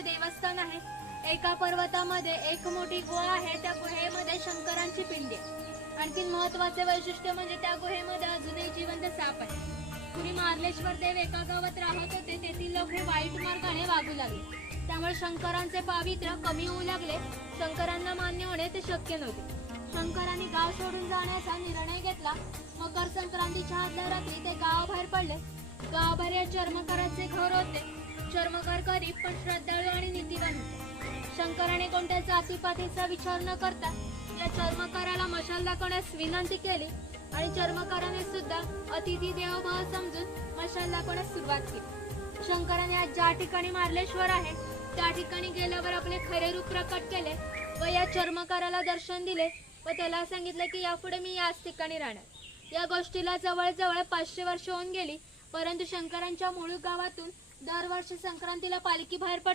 शंकराचे देवस्थान आहे। एका पर्वतामध्ये एक मोठी गुहा आहे। त्या गुहेमध्ये शंकरांची पिंड आहे। आणखी महत्त्वाचे वैशिष्ट्य म्हणजे त्या गुहेमध्ये अजूनही जिवंत साप आहे। पूर्वी मार्लेश्वर देव एका गावात राहत होते। तेथील लोक हे वाईट मार्गाने वागू लागले, त्यामुळे शंकरांचे पावित्र्य कमी होऊ लागले। शंकरांना मान्य होणे ते शक्य नव्हते। शंकरांनी गाव सोडून जाण्याचा निर्णय घेतला। मकर संक्रांतीच्या आदल्या रात्री ते गावाबाहेर पडले। गावाबाहेर या चर्मकाराचे घर होते। चर्मकार गरीब पण श्रद्धाळू आणि नीतिवान होते। शंकराने कोणत्या जातीपातीचा विचार न करता या चर्मकाराला मशाल दाखवण्यास विनंती केली आणि चर्मकाराने सुद्धा अतिथी देवोभव समजून मशाल दाखवण्यास सुरुवात केली। शंकराने आज ज्या ठिकाणी मार्लेश्वर आहे त्या ठिकाणी गेल्यावर आपले खरे रूप प्रकट केले व या चर्मकाराला दर्शन दिले व त्याला सांगितले की यापुढे मी याच ठिकाणी राहणार। या गोष्टीला जवळजवळ 500 वर्ष होऊन गेली, परंतु शंकरांच्या मूळ गावातून दरवर्षी संक्रांतीला पालखी बाहेर पडते।